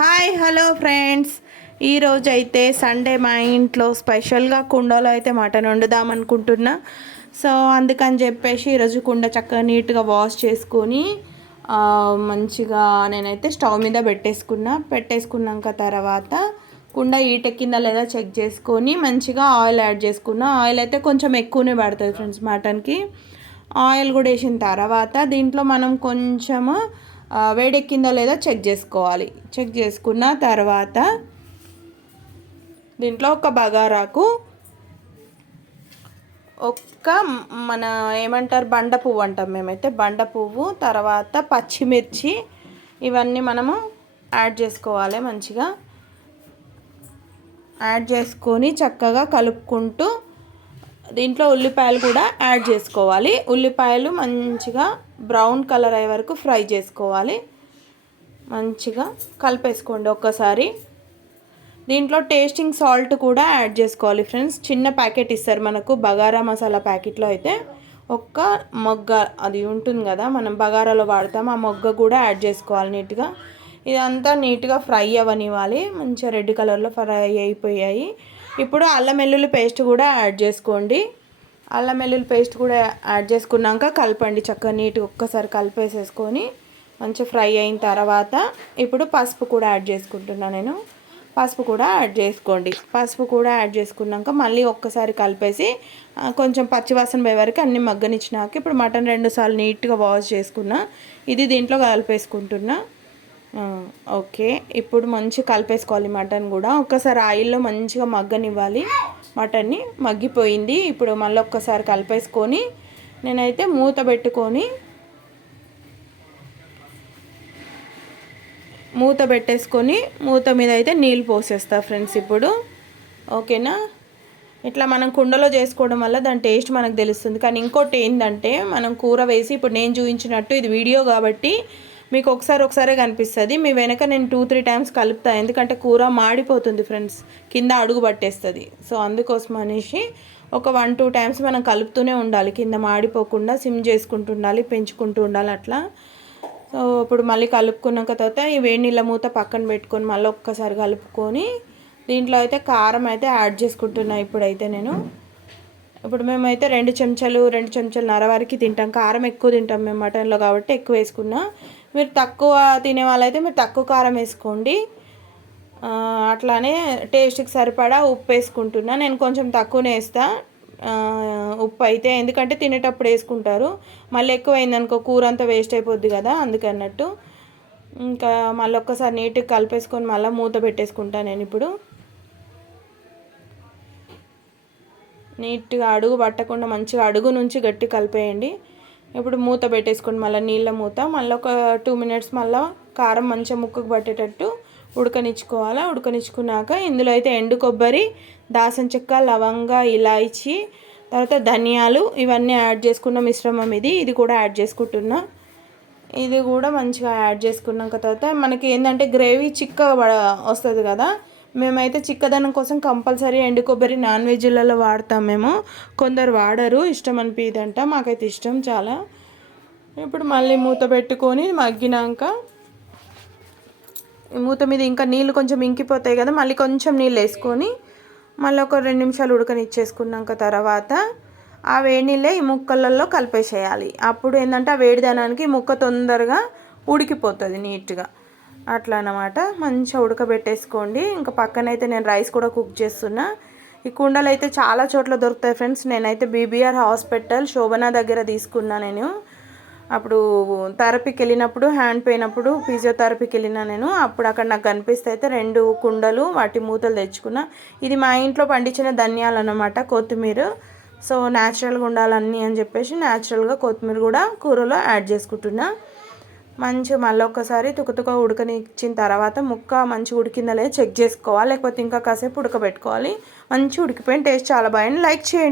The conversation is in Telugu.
Hi hello friends. ఈరోజు అయితే సండే మా ఇంట్లో స్పెషల్గా కుండలో అయితే మటన్ వండుదాం అనుకుంటున్నా. సో అందుకని చెప్పేసి ఈరోజు కుండ చక్కగా నీట్గా వాష్ చేసుకొని మంచిగా నేనైతే స్టవ్ మీద పెట్టేసుకున్నా. పెట్టేసుకున్నాక తర్వాత కుండ ఈటెక్కిందా లేదా చెక్ చేసుకొని మంచిగా ఆయిల్ యాడ్ చేసుకున్నా. ఆయిల్ అయితే కొంచెం ఎక్కువనే పడుతుంది ఫ్రెండ్స్ మటన్కి. ఆయిల్ కూడా వేసిన తర్వాత దీంట్లో మనం కొంచెము వేడెక్కిందో లేదో చెక్ చేసుకోవాలి. చెక్ చేసుకున్న తర్వాత దీంట్లో ఒక బగారాకు ఒక్క మన ఏమంటారు బండ పువ్వు అంటాం మేమైతే. బండ పువ్వు తర్వాత పచ్చిమిర్చి ఇవన్నీ మనము యాడ్ చేసుకోవాలి మంచిగా. యాడ్ చేసుకొని చక్కగా కలుపుకుంటూ దీంట్లో ఉల్లిపాయలు కూడా యాడ్ చేసుకోవాలి. ఉల్లిపాయలు మంచిగా బ్రౌన్ కలర్ అయ్యే వరకు ఫ్రై చేసుకోవాలి. మంచిగా కలిపేసుకోండి ఒక్కసారి. దీంట్లో టేస్టింగ్ సాల్ట్ కూడా యాడ్ చేసుకోవాలి ఫ్రెండ్స్. చిన్న ప్యాకెట్ ఇస్తారు మనకు బగారా మసాలా ప్యాకెట్లో అయితే. ఒక్క మొగ్గ అది ఉంటుంది కదా మనం బగారాలో వాడతాం ఆ మొగ్గ కూడా యాడ్ చేసుకోవాలి నీట్గా. ఇదంతా నీట్గా ఫ్రై అవ్వనివ్వాలి. మంచిగా రెడ్ కలర్లో ఫ్రై అయిపోయాయి. ఇప్పుడు అల్లం వెల్లుల్లి పేస్ట్ కూడా యాడ్ చేసుకోండి. అల్లం వెల్లుల్లి పేస్ట్ కూడా యాడ్ చేసుకున్నాక కలపండి చక్కగా నీట్గా ఒక్కసారి కలిపేసేసుకొని మంచిగా ఫ్రై అయిన తర్వాత ఇప్పుడు పసుపు కూడా యాడ్ చేసుకుంటున్నాను నేను. పసుపు కూడా యాడ్ చేసుకోండి. పసుపు కూడా యాడ్ చేసుకున్నాక మళ్ళీ ఒక్కసారి కలిపేసి కొంచెం పచ్చివాసన పోయే వరకు అన్ని మగ్గనిచ్చినాక ఇప్పుడు మటన్ రెండు సార్లు నీట్గా వాష్ చేసుకున్నా ఇది దీంట్లో కలిపేసుకుంటున్నా. ఓకే. ఇప్పుడు మంచిగా కలిపేసుకోవాలి మటన్ కూడా. ఒక్కసారి ఆయిల్లో మంచిగా మగ్గనివ్వాలి. మటన్ని మగ్గిపోయింది. ఇప్పుడు మళ్ళీ ఒక్కసారి కలిపేసుకొని నేనైతే మూత పెట్టుకొని మూత పెట్టేసుకొని మూత మీద అయితే నీళ్ళు పోసేస్తా ఫ్రెండ్స్ ఇప్పుడు. ఓకేనా? ఇట్లా మనం కుండలో చేసుకోవడం వల్ల దాని టేస్ట్ మనకు తెలుస్తుంది. కానీ ఇంకోటి ఏంటంటే మనం కూర వేసి ఇప్పుడు నేను చూపించినట్టు ఇది వీడియో కాబట్టి మీకు ఒకసారి ఒకసారి కనిపిస్తుంది. మీ వెనక నేను టూ త్రీ టైమ్స్ కలుపుతాను ఎందుకంటే కూర మాడిపోతుంది ఫ్రెండ్స్ కింద అడుగు పట్టేస్తుంది. సో అందుకోసం అనేసి ఒక వన్ టూ టైమ్స్ మనం కలుపుతూనే ఉండాలి. కింద మాడిపోకుండా సిమ్ చేసుకుంటూ ఉండాలి పెంచుకుంటూ ఉండాలి అట్లా. సో ఇప్పుడు మళ్ళీ కలుపుకున్నాక తర్వాత ఈ వేడి నీళ్ళ మూత పక్కన పెట్టుకొని మళ్ళీ ఒక్కసారి కలుపుకొని దీంట్లో అయితే కారం అయితే యాడ్ చేసుకుంటున్నా ఇప్పుడైతే నేను. ఇప్పుడు మేమైతే రెండు చెంచాలు రెండు చెంచాలు నర వరకు తింటాం. కారం ఎక్కువ తింటాం మేము మటన్లో కాబట్టి ఎక్కువ వేసుకున్నా. మీరు తక్కువ తినే వాళ్ళైతే మీరు తక్కువ కారం వేసుకోండి. అట్లానే టేస్ట్కి సరిపడా ఉప్పు వేసుకుంటున్నా. నేను కొంచెం తక్కువనే వేస్తా. ఉప్పు అయితే ఎందుకంటే తినేటప్పుడు వేసుకుంటారు. మళ్ళీ ఎక్కువ అయిందనుకో కూర అంతా వేస్ట్ అయిపోద్ది కదా అందుకన్నట్టు ఇంకా మళ్ళీ ఒక్కసారి నీట్గా కలిపేసుకొని మళ్ళీ మూత పెట్టేసుకుంటాను నేను ఇప్పుడు. నీట్గా అడుగు పట్టకుండా మంచిగా అడుగు నుంచి గట్టి కలిపేయండి. ఇప్పుడు మూత పెట్టేసుకోండి మళ్ళీ నీళ్ళ మూత మళ్ళీ ఒక టూ మినిట్స్ మళ్ళీ కారం మంచిగా ముక్కకు పట్టేటట్టు ఉడకనిచ్చుకోవాలా. ఉడకనిచ్చుకున్నాక ఇందులో అయితే ఎండు కొబ్బరి దాసం చెక్క లవంగ ఇలాచి తర్వాత ధనియాలు ఇవన్నీ యాడ్ చేసుకున్న మిశ్రమం ఇది. ఇది కూడా యాడ్ చేసుకుంటున్నా. ఇది కూడా మంచిగా యాడ్ చేసుకున్నాక తర్వాత మనకి ఏంటంటే గ్రేవీ చిక్కగా వస్తుంది కదా. మేమైతే చిక్కదనం కోసం కంపల్సరీ ఎండు కొబ్బరి నాన్ వెజ్లలో వాడతాం మేము. కొందరు వాడరు ఇష్టం అనిపిదంట మాకైతే ఇష్టం చాలా. ఇప్పుడు మళ్ళీ మూత పెట్టుకొని మగ్గినాక మూత మీద ఇంకా నీళ్ళు కొంచెం ఇంకిపోతాయి కదా మళ్ళీ కొంచెం నీళ్ళు వేసుకొని మళ్ళీ ఒక రెండు నిమిషాలు ఉడకనిచ్చేసుకున్నాక తర్వాత ఆ వేడి నీళ్ళే ఈ ముక్కలలో కలిపేసేయాలి. అప్పుడు ఏంటంటే ఆ వేడిదనానికి ముక్క తొందరగా ఉడికిపోతుంది నీట్గా. అట్లా అనమాట మంచిగా ఉడకబెట్టేసుకోండి. ఇంకా పక్కనైతే నేను రైస్ కూడా కుక్ చేస్తున్నా. ఈ కుండలు అయితే చాలా చోట్ల దొరుకుతాయి ఫ్రెండ్స్. నేనైతే బీబీఆర్ హాస్పిటల్ శోభన దగ్గర తీసుకున్నా నేను. అప్పుడు థెరపీకి వెళ్ళినప్పుడు హ్యాండ్ పోయినప్పుడు ఫిజియోథెరపీకి వెళ్ళినా నేను. అప్పుడు అక్కడ నాకు కనిపిస్తే అయితే రెండు కుండలు వాటి మూతలు తెచ్చుకున్నా. ఇది మా ఇంట్లో పండించిన ధనియాలు అన్నమాట కొత్తిమీర. సో న్యాచురల్గా ఉండాలన్నీ అని చెప్పేసి న్యాచురల్గా కొత్తిమీర కూడా కూరలో యాడ్ చేసుకుంటున్నా. మంచిగా మళ్ళీ ఒక్కసారి తుకతుక ఉడకనిచ్చిన తర్వాత ముక్క మంచిగా ఉడికిందా లేదా చెక్ చేసుకోవాలి. లేకపోతే ఇంకా కాసేపు ఉడకబెట్టుకోవాలి. మంచి ఉడికిపోయిన టేస్ట్ చాలా బాగుంది. లైక్ చేయండి.